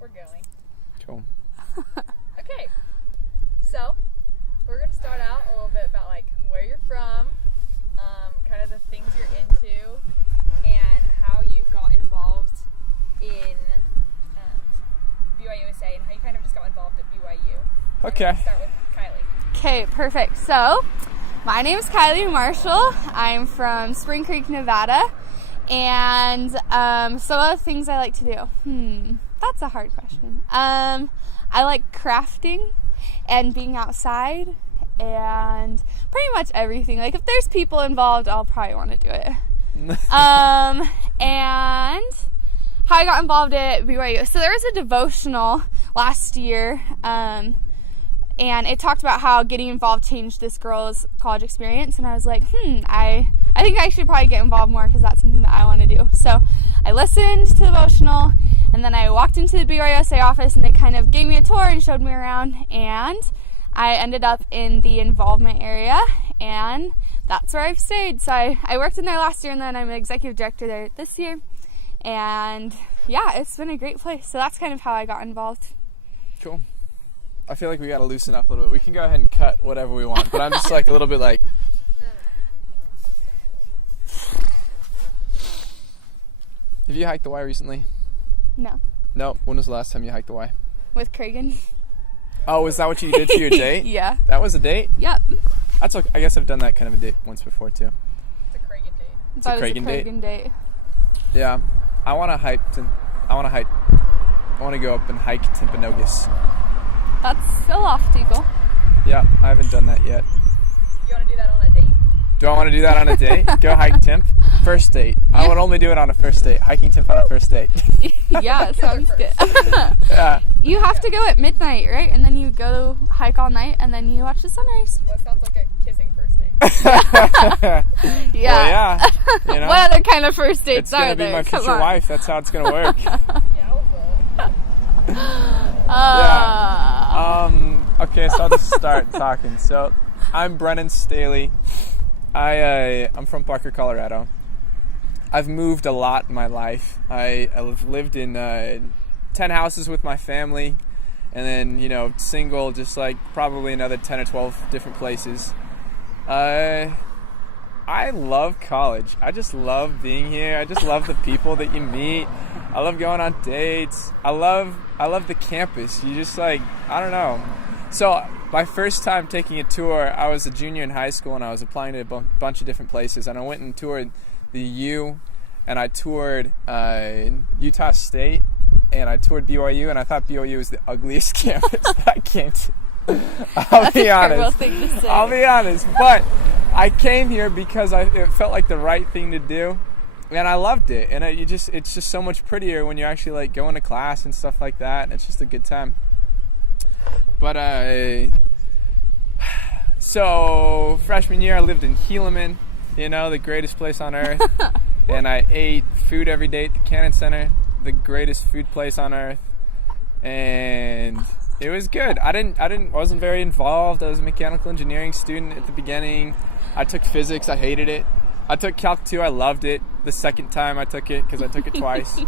We're going. Cool. Okay. So, we're going to start out a little bit about, like, where you're from, kind of the things you're into, and how you got involved in BYUSA and how you kind of just got involved at BYU. Okay. Let's start with Kylee. Okay, perfect. So, my name is Kylee Marshall. I'm from Spring Creek, Nevada. And some of the things I like to do. That's a hard question. I like crafting and being outside and pretty much everything. Like, if there's people involved, I'll probably want to do it. And how I got involved at BYU. So there was a devotional last year, and it talked about how getting involved changed this girl's college experience. And I was like, I think I should probably get involved more because that's something that I want to do. So I listened to the devotional, and then I walked into the BYUSA office, and they kind of gave me a tour and showed me around, and I ended up in the involvement area, and that's where I've stayed. So I worked in there last year, and then I'm an executive director there this year. And yeah, it's been a great place. So that's kind of how I got involved. Cool. I feel like we got to loosen up a little bit. We can go ahead and cut whatever we want, but I'm just like a little bit like... Have you hiked the Y recently? No. No? When was the last time you hiked the Y? With Kragen. Oh, was that what you did to your date? Yeah. That was a date? Yep. That's okay. I guess I've done that kind of a date once before too. It's a Kragen date. It's a Kragen date. Yeah. I want to go up and hike Timpanogos. That's a lofty goal. Yeah, I haven't done that yet. You want to do that on a date? Do I want to do that on a date? Go hike Timp? First date. I would only do it on a first date. Hiking Timp on a first date. Yeah, it sounds good. Yeah. You have to go at midnight, right? And then you go hike all night, and then you watch the sunrise. Well, it sounds like a kissing first date. Yeah. Well, yeah. You know, what other kind of first dates are there? It's going to be my future wife. That's how it's going to work. Okay, so I'll just start talking. So, I'm Brennen&Kylee. I'm from Parker, Colorado. I've moved a lot in my life. I've lived in 10 houses with my family, and then, single, just like probably another 10 or 12 different places. I love college. I just love being here. I just love the people that you meet. I love going on dates. I love the campus. You just I don't know. So my first time taking a tour, I was a junior in high school, and I was applying to a bunch of different places, and I went and toured the U, and I toured Utah State, and I toured BYU, and I thought BYU was the ugliest campus that I came to. I'll be honest. I'll be honest, but I came here because it felt like the right thing to do, and I loved it. And it's just so much prettier when you're actually going to class and stuff like that. And it's just a good time. But so freshman year, I lived in Helaman, the greatest place on earth, and I ate food every day at the Cannon Center, the greatest food place on earth, and it was good. I wasn't very involved. I was a mechanical engineering student at the beginning. I took physics. I hated it. I took Calc 2. I loved it. The second time I took it, because I took it twice.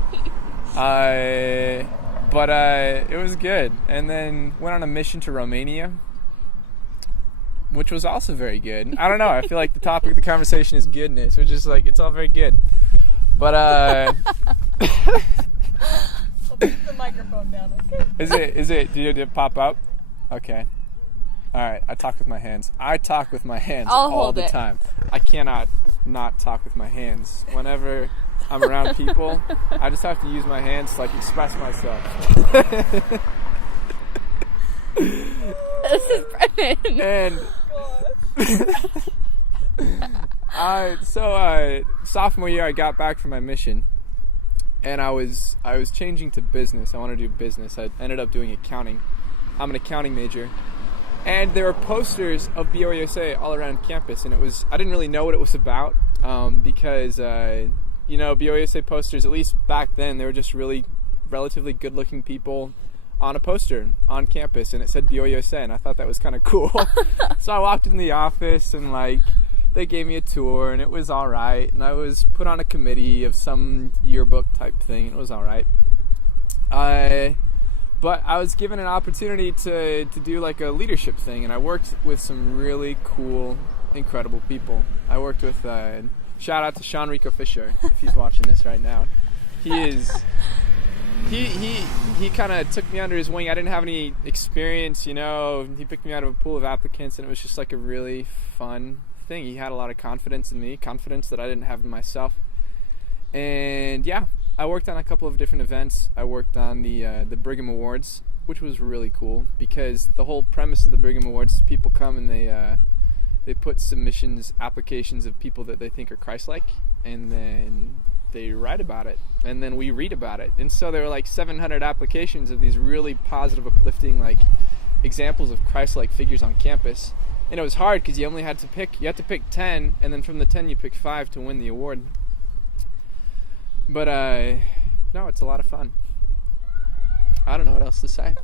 But it was good. And then went on a mission to Romania, which was also very good. I don't know. I feel like the topic of the conversation is goodness, which is it's all very good. But I'll put the microphone down, okay? Did it pop up? Okay. All right. I talk with my hands. All the time. I cannot not talk with my hands. Whenever I'm around people, I just have to use my hands to express myself. This is Brennan. And sophomore year, I got back from my mission, and I was changing to business. I wanted to do business. I ended up doing accounting. I'm an accounting major. And there were posters of BYUSA all around campus, and I didn't really know what it was about, because BYUSA posters, at least back then, they were just really relatively good-looking people on a poster on campus, and it said BYUSA, and I thought that was kind of cool. So I walked in the office, and they gave me a tour, and it was all right, and I was put on a committee of some yearbook type thing, and it was all right. But I was given an opportunity to do like a leadership thing, and I worked with some really cool, incredible people. I worked with, shout out to Sean Rico Fisher, if he's watching this right now. He kind of took me under his wing. I didn't have any experience, you know. He picked me out of a pool of applicants, and it was just like a really fun thing. He had a lot of confidence in me, confidence that I didn't have in myself. And yeah, I worked on a couple of different events. I worked on the Brigham Awards, which was really cool because the whole premise of the Brigham Awards is people come and they put submissions, applications of people that they think are Christ-like, and then they write about it, and then we read about it. And so there were like 700 applications of these really positive, uplifting like examples of Christ-like figures on campus. And it was hard because you had to pick 10, and then from the 10 you pick 5 to win the award. But no, it's a lot of fun. I don't know what else to say.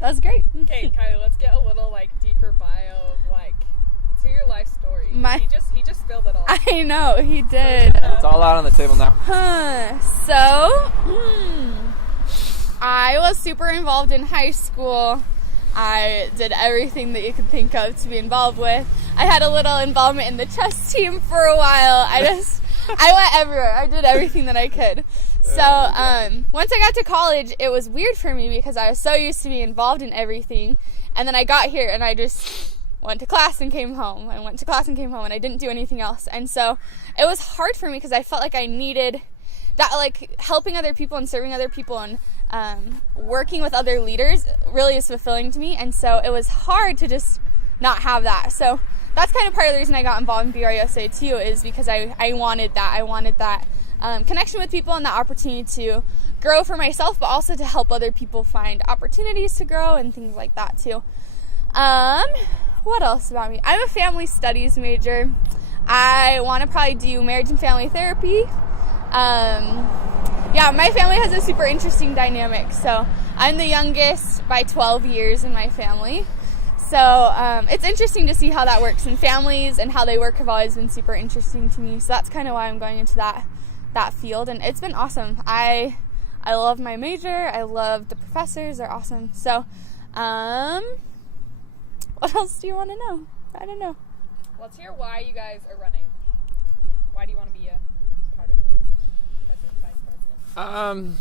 That was great. Okay, Kylie, let's get a little like deeper bio of like, let's hear your life story. He just spilled it all. I know, he did. It's all out on the table now. So, I was super involved in high school. I did everything that you could think of to be involved with. I had a little involvement in the chess team for a while. I went everywhere. I did everything that I could. So, once I got to college, it was weird for me because I was so used to being involved in everything. And then I got here and I just went to class and came home. I went to class and came home, and I didn't do anything else. And so it was hard for me because I felt like I needed that, like, helping other people and serving other people and working with other leaders really is fulfilling to me. And so it was hard to just not have that. So that's kind of part of the reason I got involved in BRUSA too, is because I wanted that. I wanted that connection with people and that opportunity to grow for myself, but also to help other people find opportunities to grow and things like that too. What else about me? I'm a family studies major. I want to probably do marriage and family therapy. Yeah, my family has a super interesting dynamic. So I'm the youngest by 12 years in my family. So it's interesting to see how that works in families, and how they work have always been super interesting to me. So that's kind of why I'm going into that field, and it's been awesome. I love my major. I love the professors. They're awesome. So what else do you want to know? I don't know. Let's hear why you guys are running. Why do you want to be a part of this? President, vice president.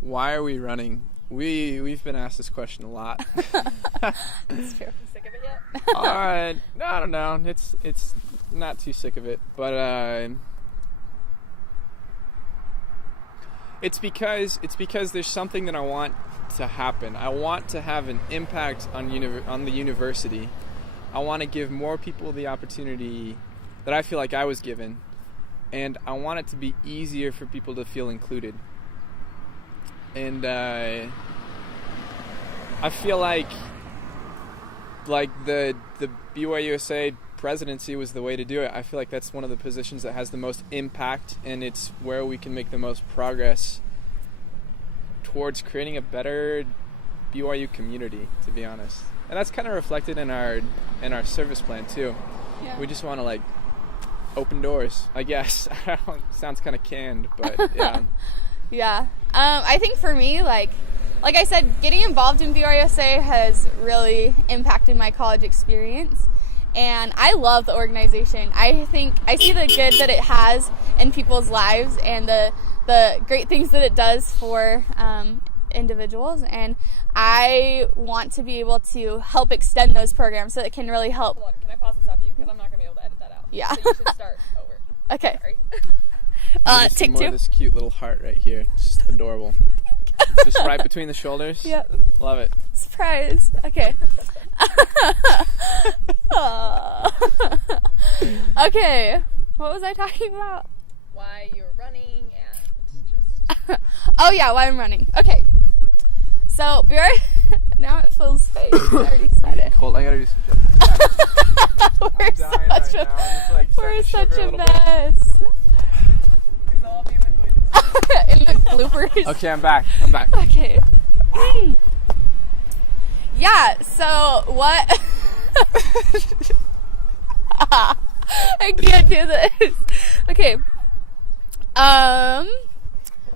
Why are we running? We've been asked this question a lot. That's true. You sick of it yet? I don't know. It's not too sick of it, but it's because there's something that I want to happen. I want to have an impact on the university. I want to give more people the opportunity that I feel like I was given, and I want it to be easier for people to feel included. And I feel like the BYUSA presidency was the way to do it. I feel like that's one of the positions that has the most impact, and it's where we can make the most progress towards creating a better BYU community, to be honest. And that's kind of reflected in our service plan too. Yeah. We just want to like open doors, I guess. Sounds kind of canned, but yeah. Yeah. I think for me, like I said, getting involved in BRUSA has really impacted my college experience. And I love the organization. I think I see the good that it has in people's lives and the great things that it does for individuals. And I want to be able to help extend those programs so it can really help. Hold on, can I pause and stop you? Because I'm not going to be able to edit that out. Yeah. So you should start over. Okay. Sorry. Take more two. of this cute little heart right here. Just adorable. Just right between the shoulders. Yep. Love it. Surprise. Okay. Okay. What was I talking about? Why you're running and just... Oh yeah, why I'm running. Okay. So, now it feels safe. I already said it. Cold. I gotta do some jumping. We're such a mess. It's all be in the In the bloopers. Okay, I'm back. Okay. Yeah, so what? I can't do this. Okay.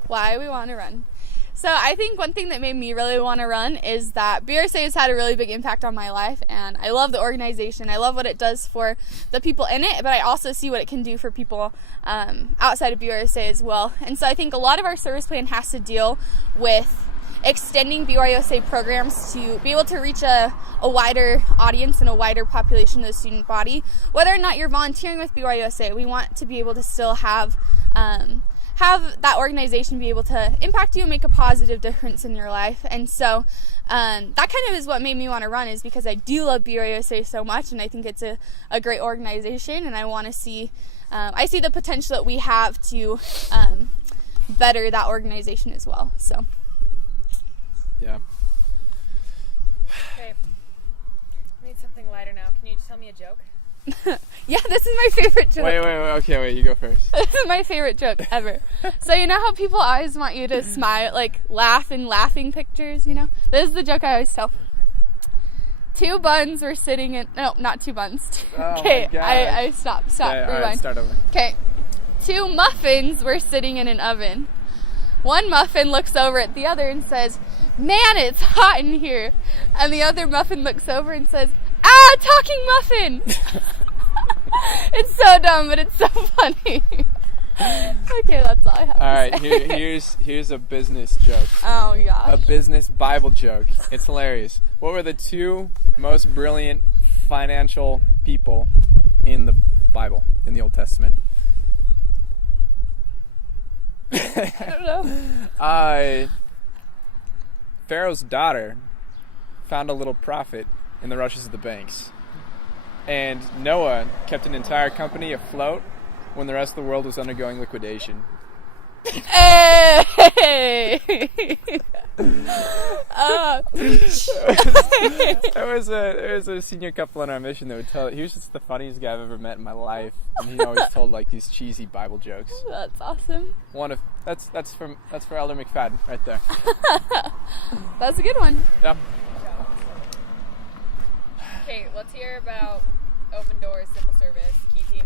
Why we want to run. So I think one thing that made me really want to run is that BRSA has had a really big impact on my life, and I love the organization. I love what it does for the people in it, but I also see what it can do for people outside of BRSA as well. And so I think a lot of our service plan has to deal with extending BYOSA programs to be able to reach a wider audience and a wider population of the student body. Whether or not you're volunteering with BYOSA, we want to be able to still have that organization be able to impact you and make a positive difference in your life. And so that kind of is what made me want to run, is because I do love BYOSA so much, and I think it's a great organization, and I want to see I see the potential that we have to better that organization as well. So Yeah. Okay. I need something lighter now. Can you just tell me a joke? yeah, this is my favorite joke. Wait. Okay, you go first. This is my favorite joke ever. So you know how people always want you to smile, like laugh in laughing pictures, you know? This is the joke I always tell. Two buns were sitting in... No, not two buns. Okay, I stop. Okay, Rewind. right, start over. Okay. Two muffins were sitting in an oven. One muffin looks over at the other and says, "Man, it's hot in here." And the other muffin looks over and says, "Ah, talking muffin." It's so dumb, but it's so funny. Okay, that's all I have. All right, here's a business joke. Oh gosh. A business Bible joke. It's hilarious. What were the two most brilliant financial people in the Bible, in the Old Testament? I don't know. Pharaoh's daughter found a little profit in the rushes of the banks. And Noah kept an entire company afloat when the rest of the world was undergoing liquidation. Hey! There was a senior couple on our mission that would tell. He was just the funniest guy I've ever met in my life, and he always told like these cheesy Bible jokes. That's awesome. That's for Elder McFadden right there. That's a good one. Yeah. Okay, let's hear about Open Doors, Simple Service, Key Team.